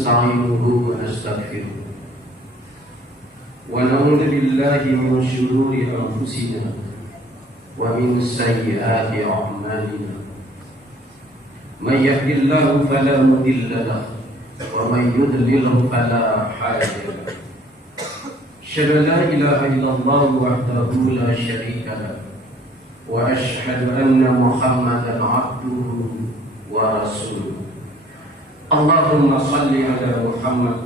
ونستعينه ونستغفره ونعوذ بالله من شرور أنفسنا ومن سيئات أعمالنا من يهد الله فلا مضل له ومن يضلله فلا هادي له أشهد أن لا إله إلا الله وحده لا شريك له وأشهد أن محمدا عبده ورسوله اللهم صل على محمد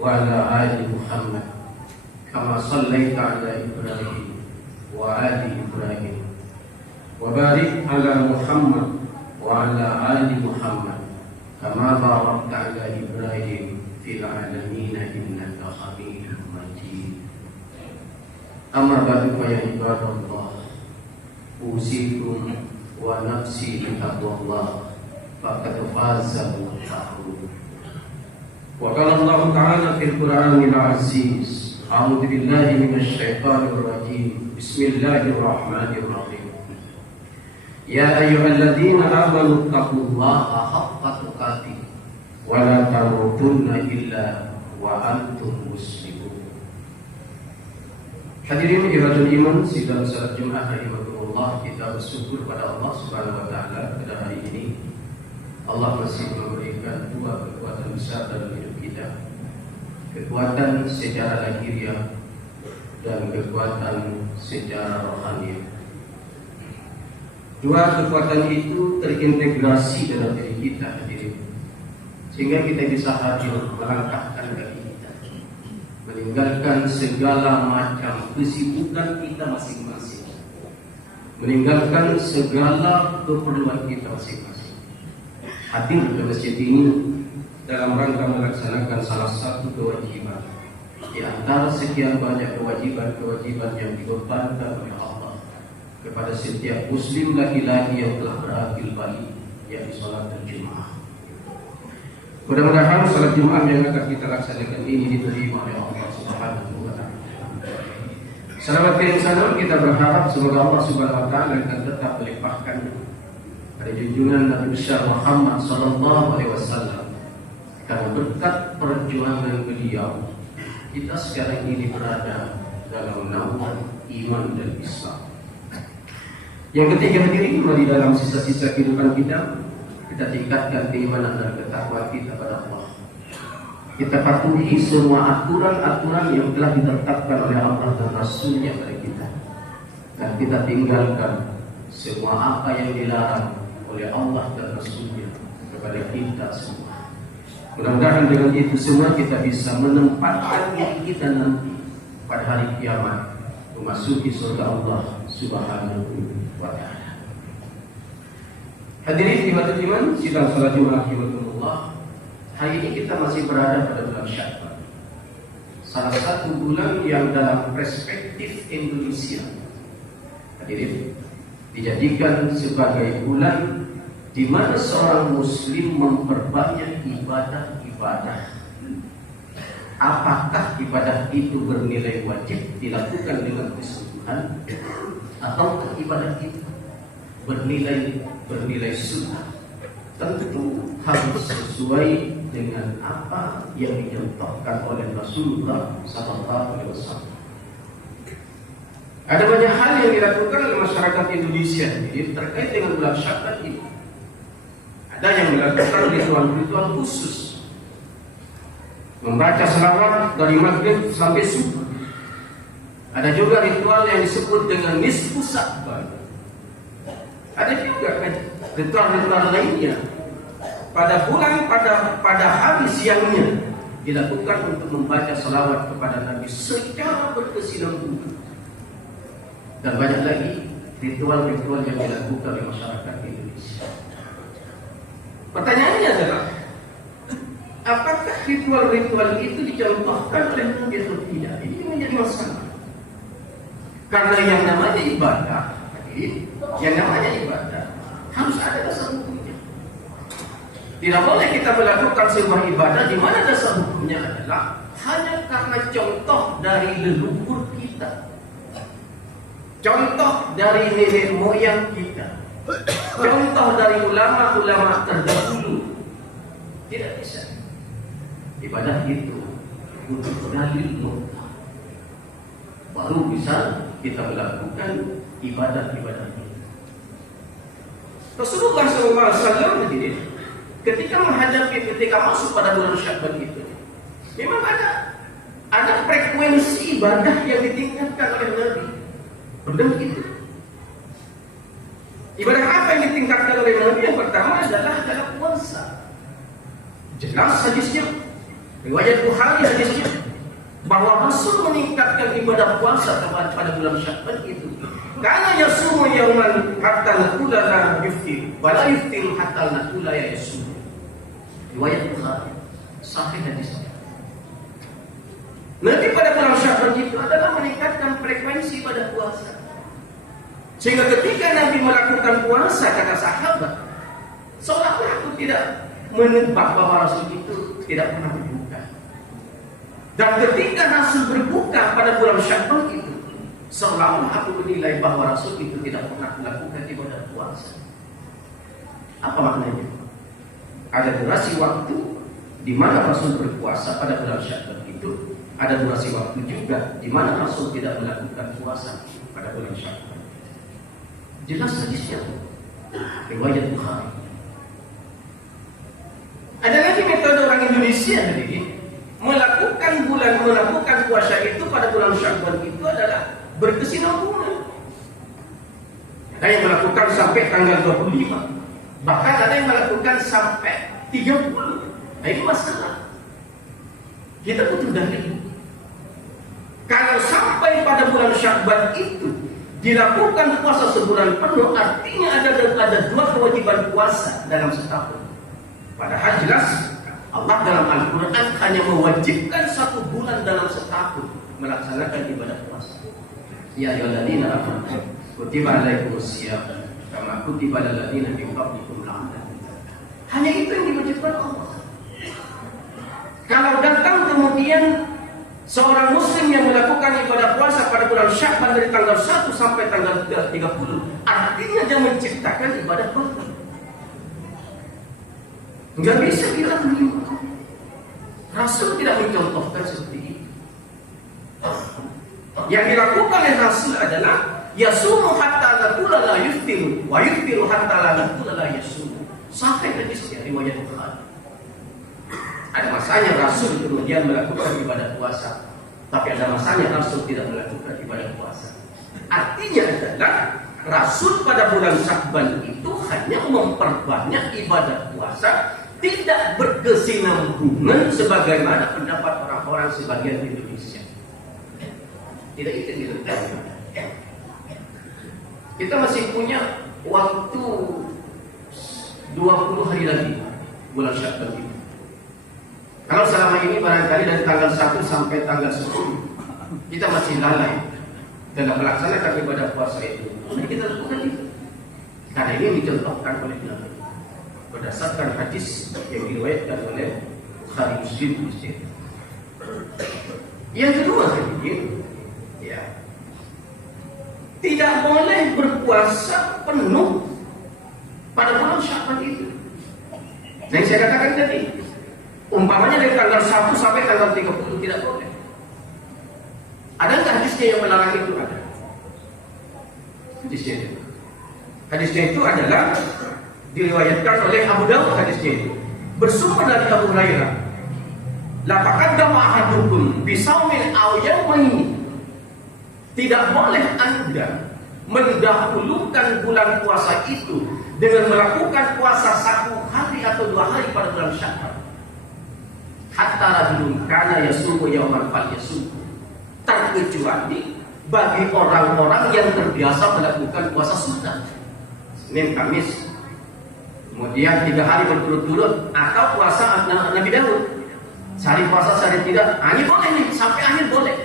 وعلى آل محمد كما صليت على إبراهيم وآل إبراهيم وبارك على محمد وعلى آل محمد كما باركت على إبراهيم في العالمين إنك حميد مجيد أما بعد فيا عباد الله أوصيكم ونفسي بتقوى الله فقد فاز المتقون وقال الله تعالى في القرآن العزيز أعوذ بالله من الشيطان الرجيم بسم الله الرحمن الرحيم يا أيها الذين آمنوا اتقوا الله حق تقاته ولا تموتن إلا وأنتم مسلمون. Hadirin ibadah iman sidang salat Jumat rahimakumullah, kita bersyukur pada Allah Subhanahu wa taala pada hari ini Allah masih memberikan dua kekuatan besar dalam hidup kita. Kekuatan secara lahiriah dan kekuatan secara rohani. Dua kekuatan itu terintegrasi dalam diri kita hadirin, sehingga kita bisa hadir melangkahkan kaki kita, meninggalkan segala macam kesibukan kita masing-masing, meninggalkan segala keperluan kita masing-masing, hadir ke masjid ini dalam rangka melaksanakan salah satu kewajiban di antara sekian banyak kewajiban-kewajiban yang dibebankan oleh Allah kepada setiap muslim laki-laki yang telah berakil balik, yaitu salat Jumat. Mudah-mudahan salat Jumat yang akan kita laksanakan ini diterima oleh Allah Subhanahu wa taala. Salawat dan salam kita berharap semoga Allah Subhanahu wa taala akan tetap melimpahkannya pada junjungan Nabi besar Muhammad sallallahu alaihi wasallam. Karena berkat perjuangan beliau, kita sekarang ini berada dalam naungan iman dan Islam. Yang ketiga hadirin, mari dalam sisa-sisa kehidupan kita tingkatkan keimanan dan ketakwaan kita pada Allah. Kita patuhi semua aturan-aturan yang telah ditetapkan oleh Allah dan Rasul-Nya pada kita, dan kita tinggalkan semua apa yang dilarang oleh Allah dan Rasul-Nya kepada kita semua. Mudah-mudahan dengan itu semua kita bisa menempatkan diri kita nanti pada hari kiamat memasuki surga Allah Subhanahu wa taala. Hadirin ibadah iman, sidang salat Jumat rahimakumullah. Hari ini kita masih berada pada bulan Syawal, salah satu bulan yang dalam perspektif Indonesia, hadirin, dijadikan sebagai bulan di mana seorang muslim memperbanyak ibadah-ibadah. Apakah ibadah itu bernilai wajib dilakukan dengan kesungguhan, atau ibadah itu bernilai sunnah? Tentu harus sesuai dengan apa yang dicontohkan oleh Rasulullah SAW. Ada banyak hal yang dilakukan oleh masyarakat Indonesia terkait dengan bulan Syawal ini. Ada yang melakukan ritual-ritual khusus, membaca selawat dari maghrib sampai subuh. Ada juga ritual yang disebut dengan nisfu Sya'ban. Ada juga ritual-ritual lainnya pada bulan, pada hari siangnya dilakukan untuk membaca selawat kepada Nabi secara berkesinambungan. Dan banyak lagi ritual-ritual yang dilakukan oleh masyarakat Indonesia. Pertanyaannya adalah, apakah ritual-ritual itu dicontohkan oleh Nabi atau tidak? Ini menjadi masalah. Karena yang namanya ibadah, harus ada dasar hukumnya. Tidak boleh kita melakukan sebuah ibadah di mana dasar hukumnya adalah hanya karena contoh dari leluhur kita, contoh dari nenek moyang kita, contoh dari ulama-ulama terdahulu. Tidak bisa. Ibadah itu untuk dalil mutlak, baru bisa kita melakukan ibadah-ibadah ini. Rasulullah SAW ketika masuk pada bulan Sya'ban itu, memang ada frekuensi ibadah yang ditingkatkan oleh Nabi. Benar itu. Ibadah apa yang ditingkatkan oleh Nabi? Yang pertama adalah puasa. Jelas hadisnya, riwayat Bukhari hadisnya, bahwa Rasul meningkatkan ibadah puasa pada bulan Sya'ban itu. Karena yasumu yauman hatta naqula la yuftir, wa la yuftir hatta naqula ya yasum. Riwayat Bukhari, sahih hadisnya. Nanti pada bulan Sya'ban itu adalah meningkatkan frekuensi pada puasa. Sehingga ketika Nabi melakukan puasa, kata sahabat, seolah-olah aku tidak menebak bahwa Rasul itu tidak pernah berbuka. Dan ketika Rasul berbuka pada bulan Sya'ban itu, seolah-olah aku menilai bahwa Rasul itu tidak pernah melakukan ibadah puasa. Apa maknanya? Ada durasi waktu di mana Rasul berpuasa pada bulan Sya'ban itu, ada durasi waktu juga di mana Rasul tidak melakukan puasa pada bulan Sya'ban. Jelas hadisnya, riwayat Bukhari. Ada lagi metode orang Indonesia tadi, melakukan puasa itu pada bulan Sya'ban itu adalah berkesinambungan. Ada yang melakukan sampai tanggal 25, bahkan ada yang melakukan sampai 30. Nah, ini masalah. Kita butuh dalil. Kalau sampai pada bulan Sya'ban itu dilakukan puasa sebulan penuh, artinya ada dua kewajiban puasa dalam setahun. Padahal jelas Allah dalam Al-Quran hanya mewajibkan 1 bulan dalam setahun melaksanakan ibadah puasa. Ya ayyuhalladzina amanu kutiba alaikumusiyam kama kutiba alal ladzina min qablikum la'allakum tattaqun. Hanya itu yang diwajibkan Allah. Kalau datang kemudian seorang muslim yang melakukan ibadah puasa pada bulan Sya'ban dari tanggal 1 sampai tanggal 30, artinya dia menciptakan ibadah baru. Enggak bisa kita terima. Rasul tidak mencontohkan seperti itu. Yang dilakukan oleh Rasul adalah yasumu hatta naqula la yuftiru wa yuftiru hatta la naqula la yasumu. Sampai hadisnya riwayat Bukhari. Ada masanya Rasul kemudian melakukan ibadah puasa, tapi ada masanya Rasul tidak melakukan ibadah puasa. Artinya adalah Rasul pada bulan Sya'ban itu hanya memperbanyak ibadah puasa, tidak berkesinambungan sebagaimana pendapat orang-orang sebagian Indonesia. Tidak itu dilakukan. Kita masih punya waktu 20 hari lagi bulan Sya'ban itu. Kalau selama ini barangkali dari tanggal 1 sampai tanggal 10 kita masih lalai dalam melaksanakan ibadah puasa itu, mari kita lakukan itu. Karena ini dicontohkan oleh Nabi berdasarkan hadis yang diriwayatkan oleh Bukhari Muslim. Yang kedua ya, tidak boleh berpuasa penuh pada bulan Sya'ban itu. Yang saya katakan tadi, umpamanya dari tanggal 1 sampai tanggal 30 tidak boleh. Ada nggak hadisnya yang melarang itu? Ada. Hadisnya itu adalah diriwayatkan oleh Abu Dawud. Hadisnya itu bersumber dari Abu Hurairah. La taqaddama ahadukum bisaumin aw yawmaini. Tidak boleh Anda mendahulukan bulan puasa itu dengan melakukan puasa 1 hari atau 2 hari pada bulan Sya'ban. Hatta rajulun kana yasumu yawman falyasum. Terkecuali bagi orang-orang yang terbiasa melakukan puasa sunnah, Senin Kamis, kemudian 3 hari berturut-turut, atau puasa Nabi Daud, sehari puasa sehari tidak. Ini boleh nih, sampai akhir boleh.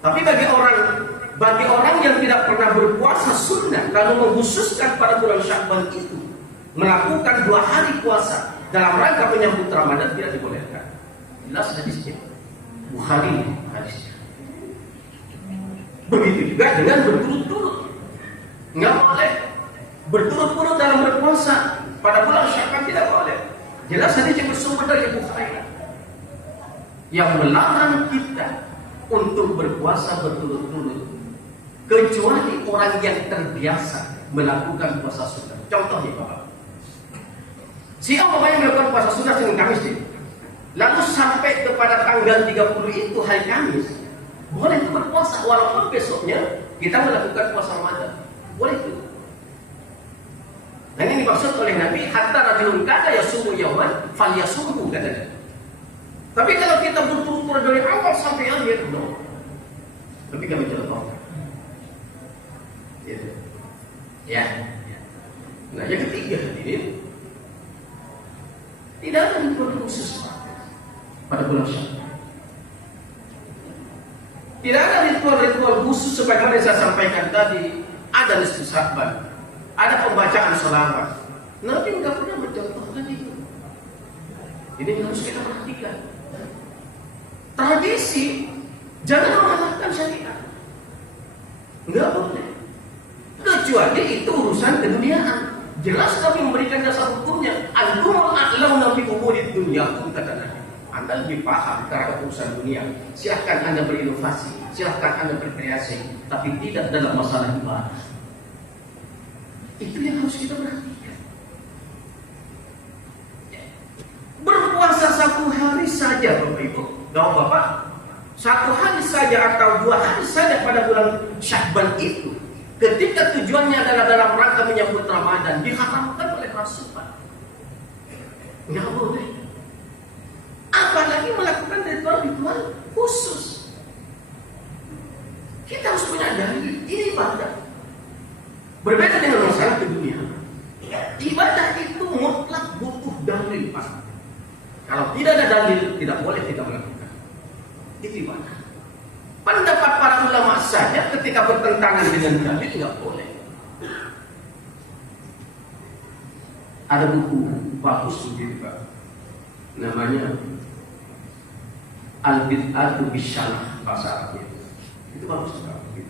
Tapi bagi orang yang tidak pernah berpuasa sunnah, lalu mengkhususkan pada bulan Sya'ban itu melakukan 2 hari puasa dalam rangka menyambut Ramadan, tidak dibolehkan. Jelas hadisnya, Bukhari hadisnya. Begitu juga dengan berturut-turut, nggak boleh berturut-turut dalam berpuasa pada bulan Sya'ban, tidak boleh. Jelas hadisnya bersumber dari Bukhari. yang melarang kita untuk berpuasa berturut-turut kecuali orang yang terbiasa melakukan puasa sunnah. Contohnya Bapak, si Allah yang melakukan puasa sunnah Senin Kamis ini, lalu sampai kepada tanggal 30 itu hari Kamis, boleh itu berpuasa walaupun besoknya kita melakukan puasa Ramadan. Boleh itu. Dan ini dimaksud oleh Nabi, hatta rajulun kana yasumu yauman falyasumhu katanya. Tapi kalau kita berturut-turut dari awal sampai akhir, no. Tapi kami contoh. Ya. Nah, yang ketiga ini tidak ada ritual khusus pada bulan Syawal. Tidak ada ritual khusus sebagaimana saya sampaikan tadi. Ada nisfu Sya'ban, ada pembacaan selawat. Nabi nggak pernah mencontohkan itu. Ini yang harus kita perhatikan. Tradisi jangan mengalahkan syariat. Nggak boleh. Kecuali itu urusan keduniaan. Jelas kami memberikan dasar hukumnya. Antum a'launa bi umuri dunyakum kata Nabi. Anda lebih paham terhadap urusan dunia. Silahkan Anda berinovasi, silahkan Anda berkreasi, tapi tidak dalam masalah ibadah. Itu yang harus kita perhatikan. Berpuasa satu hari saja, Bapak Ibu, Bapak, satu hari saja atau 2 hari saja pada bulan Sya'ban itu, ketika tujuannya adalah dalam rangka menyambut Ramadan, diharamkan oleh Rasulullah. Nggak boleh. Apalagi melakukan ritual-ritual khusus. Kita harus menyadari ini ibadah. Berbeda dengan masalah dunia. Ibadah itu mutlak butuh dalil, Pak. Kalau tidak ada dalil, tidak boleh kita melakukan. Itu ibadah. Pendapat para ulama saja ketika bertentangan dengan dalil tidak boleh. Ada buku bagus begitu, Pak. Namanya Al-Bid'atu Bisyalah, bahasa Arabnya. Itu bagus sekali.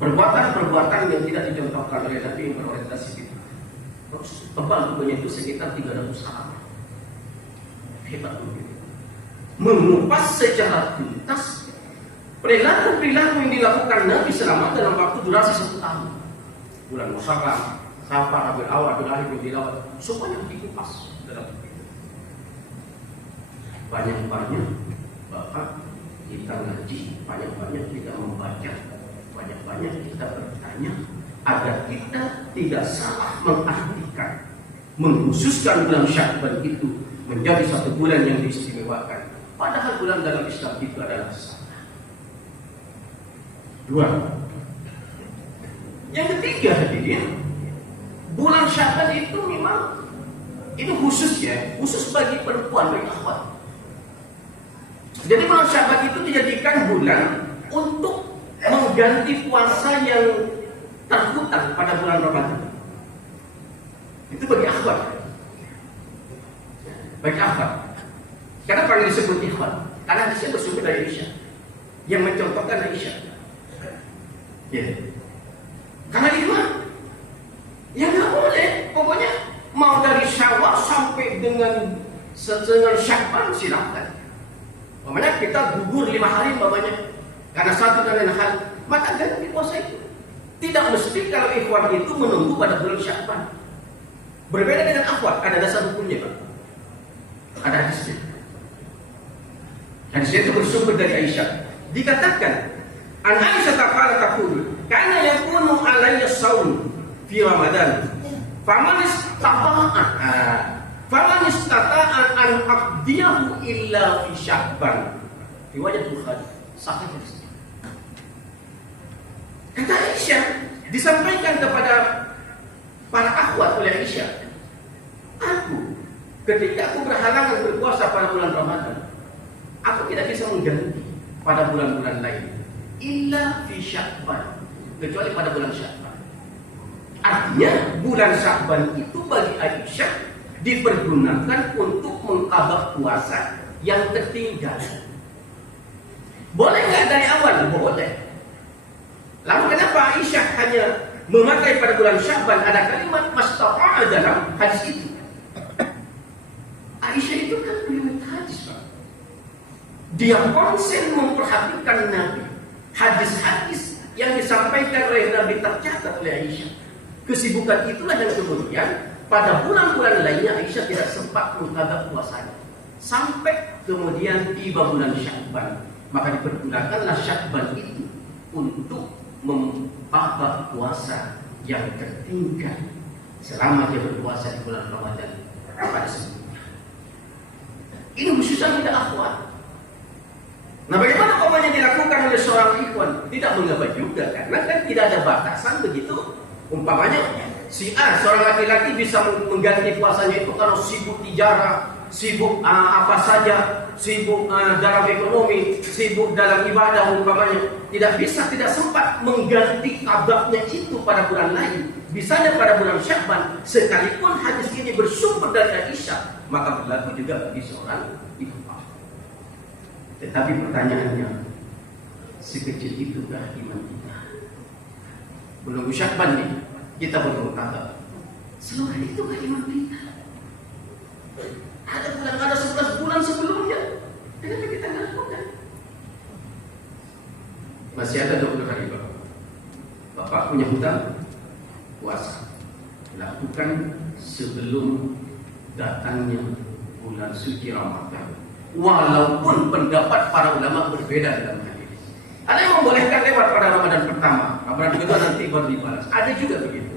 Perbuatan-perbuatan yang tidak dicontohkan oleh Nabi yang berorientasi bid'ah. Tebal bukunya itu sekitar 300 halaman. Hebat begitu. Mengupas secara tuntas perilaku-perilaku yang dilakukan Nabi selama dalam waktu durasi 1 tahun. Bulan Muharram, Safar, Rabiul Awwal, Rabiul Akhir, Rabiul Awal, semuanya dikupas dalam buku itu. Banyak-banyak Bapak kita ngaji, banyak-banyak kita membaca, banyak-banyak kita bertanya agar kita tidak salah mengartikan, mengkhususkan bulan Sya'ban itu menjadi satu bulan yang diistimewakan. Padahal bulan dalam Islam itu adalah salah. 2. Yang ketiga hadirin, bulan Sya'ban itu memang itu khusus ya, khusus bagi perempuan, bagi akhwat. Jadi bulan Sya'ban itu dijadikan bulan untuk mengganti puasa yang terhutang pada bulan Ramadan. Itu bagi akhwat. Bagi akhwat. Kenapa yang disebut ikhwat? Karena disebut bersumber dari Aisyah. Yang mencontohkan Aisyah. Ya. Karena ikhwat, ya nggak boleh. Pokoknya mau dari Syawal sampai dengan Sya'ban silakan. Makanya kita gugur 5 hari mamanya karena satu dan lain hal, maka ganti puasa itu. Tidak mesti kalau ikhwan itu menunggu pada bulan Sya'ban. Berbeda dengan akhwat, ada dasar hukumnya, Pak. Ada hadisnya. Hadisnya itu bersumber dari Aisyah. Dikatakan, An Aisyah taqul, "Kana yakunu alayya shaum fi Ramadan. Faman istata'a an aqdiyahu illa fi Sya'ban." Riwayat Bukhari. Sahih hadisnya. Kata Aisyah, disampaikan kepada para akhwat oleh Aisyah, ketika aku berhalangan berpuasa pada bulan Ramadan, aku tidak bisa mengganti pada bulan-bulan lain, illa fi Sya'ban, kecuali pada bulan Sya'ban. Artinya bulan Sya'ban itu bagi Aisyah dipergunakan untuk mengqadha puasa yang tertinggal. Boleh nggak dari awal? Boleh. Lalu kenapa Aisyah hanya memakai pada bulan Sya'ban? Ada kalimat mastata'a dalam hadis itu. Aisyah itu kan riwayat hadis, Pak. Dia konsen memperhatikan Nabi. Hadis-hadis yang disampaikan oleh Nabi tercatat oleh Aisyah. Kesibukan itulah yang kemudian pada bulan-bulan lainnya Aisyah tidak sempat menghadap puasanya. Sampai kemudian tiba bulan Syakban, maka dipergunakanlah Syakban itu untuk membawa puasa yang tertinggal selama dia berpuasa di bulan Ramadan pada sebelumnya. Ini khususnya tidak akhwat. Nah, bagaimana umpamanya dilakukan oleh seorang ikhwan? Tidak mengapa juga, karena kan tidak ada batasan begitu. Umpamanya si A, seorang laki-laki bisa mengganti puasanya itu kalau sibuk tijarah, sibuk apa saja, sibuk dalam ekonomi, sibuk dalam ibadah umpamanya. Tidak bisa, tidak sempat mengganti qadanya itu pada bulan lain. Bisanya pada bulan Syakban, sekalipun hadis ini bersumber dari Aisyah, maka berlaku juga bagi seorang ikhwan. Tetapi pertanyaannya, sekecil itukah iman kita? Menunggu Syakban nih, kita belum tahu. Seluruh itukah iman kita? Ada bulan, ada 11 bulan sebelumnya. Kenapa kita nggak lakukan? Masih ada 20 hari Bapak. Bapak punya hutang, puasa. Lakukan sebelum datangnya bulan suci Ramadan. Walaupun pendapat para ulama berbeda dalam hal ini. Ada yang membolehkan lewat pada Ramadan pertama, Ramadan kedua nanti baru dibalas. Ada juga begitu.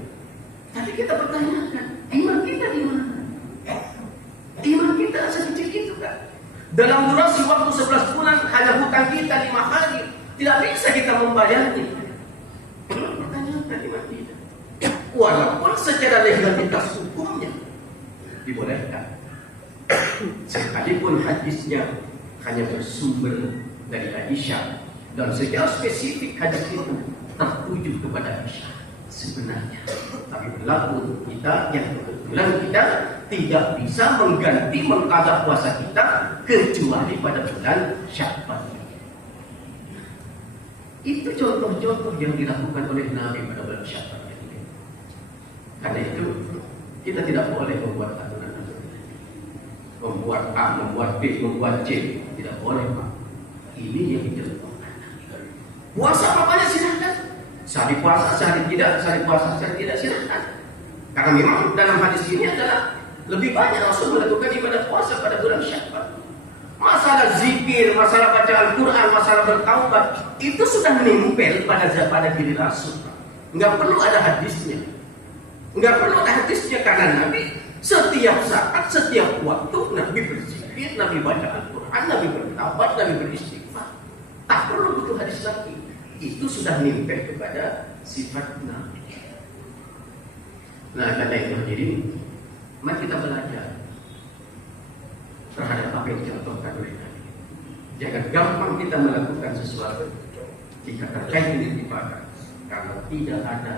Tapi kita pertanyakan, iman kita di mana? Iman kita sekecil itu kan? Dalam durasi waktu 11 bulan hanya hutang kita 5 hari, tidak bisa kita membayarnya. Pertanyakan iman kita. Walaupun secara legalitas hukumnya dibolehkan. Sekalipun hadisnya hanya bersumber dari Aisyah dan secara spesifik hadis itu tertuju kepada Aisyah sebenarnya, tapi berlaku untuk kita yang kebetulan kita tidak bisa mengganti mengqadha puasa kita kecuali pada bulan Syakban. Itu contoh-contoh yang dilakukan oleh Nabi pada bulan Syakban. Karena itu kita tidak boleh membuat aturan. Membuat A, membuat B, membuat C. Tidak boleh, Pak. Ini yang dicontohkan. Puasa apanya silahkan. Sehari puasa, sehari tidak. Sehari puasa, sehari tidak, silahkan. Karena memang dalam hadis ini adalah lebih banyak Rasul melakukan ibadah puasa pada bulan Syakban. Masalah zikir, masalah baca Al-Quran, masalah bertaubat, itu sudah menempel pada diri Rasul. Enggak perlu ada hadisnya. Enggak perlu ada hadisnya karena Nabi setiap saat, setiap waktu Nabi berzikir, Nabi baca Al-Quran, Nabi bertaubat, Nabi beristighfar. Tak perlu butuh hadis lagi. Itu sudah menempel kepada sifat Nabi. Nah, karena itu hadirin, mari kita belajar terhadap apa yang dicontohkan oleh Nabi. Jangan gampang kita melakukan sesuatu jika terkait dengan ibadah, karena tidak ada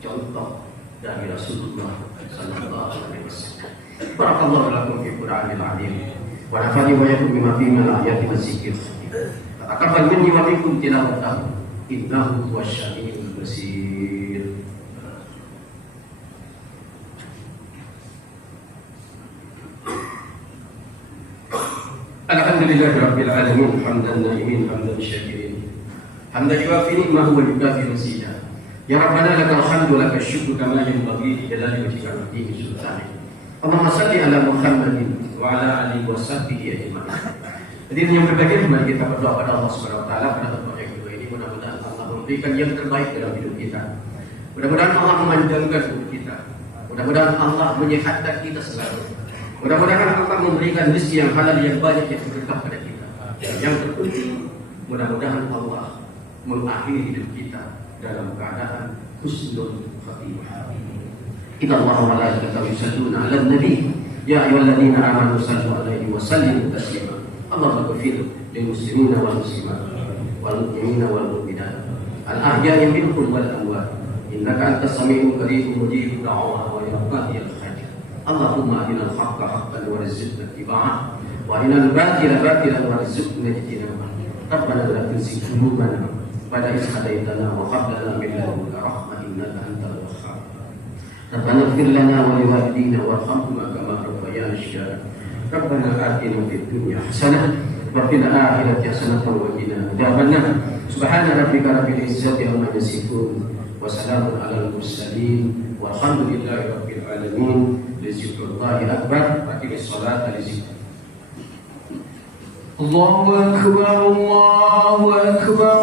contoh dari Rasulullah sallallahu alaihi wasallam. Barakallahu lakum fi Qur'anil azim wa nafa'ani wa iyyakum bima fihi min al-ayati waz-zikr. Taqabbal minni wa minkum tilawatahu innahu huwash syami'ul basir. Alhamdulillahirabbil alamin hamdan na'imin hamdan syakirin hamdan yuwafi ni'mahu wa yukafi mazida. Ya Rabbana lakal hamdu lakal syukru kama yanbaghi li jalali wajhika wa azimi sultanik. Allahumma salli ala Muhammadin wa ala alihi wa sahbihi ajma'in. Hadirin yang berbahagia, mari kita berdoa pada Allah Subhanahu wa taala pada waktu yang kedua ini. Mudah-mudahan Allah memberikan yang terbaik dalam hidup kita. Mudah-mudahan Allah memanjangkan umur kita. Mudah-mudahan Allah menyehatkan kita selalu. Mudah-mudahan Allah memberikan rezeki yang halal yang banyak yang berkah pada kita. Yang terpenting, mudah-mudahan Allah mengakhiri hidup kita dalam keadaan husnul khatimah. Inna Allaha wa malaikatahu yusalluna 'alan nabi ya ayyuhalladzina amanu sallu 'alaihi wa sallimu taslima. Allahumma ighfir lil muslimina wal muslimat wal mu'minina wal mu'minat al ahya'i minhum wal amwat innaka antas sami'ul qaribul mujibud da'wah wa ya qadiyal hajat. Allahumma arinal haqqa haqqan warzuqna ittiba'ah wa arinal batila batilan warzuqna ijtinabah. Rabbana la tuzigh qulubana ba'da idh hadaytana wa hab lana min ladunka rahmah innaka antal wahhab. Rabbana ighfir lana wa liwalidina warhamhuma kama rabbayana shighara. Rabbana atina fid dunya hasanah wa fil akhirati hasanatan wa qina adzabannar. Subhana rabbika rabbil izzati amma yasifun wa salamun alal mursalin walhamdulillahi rabbil alamin. Rizqullahi akbar. Aqimis sholata li dzikri. Allahu akbar, Allahu akbar.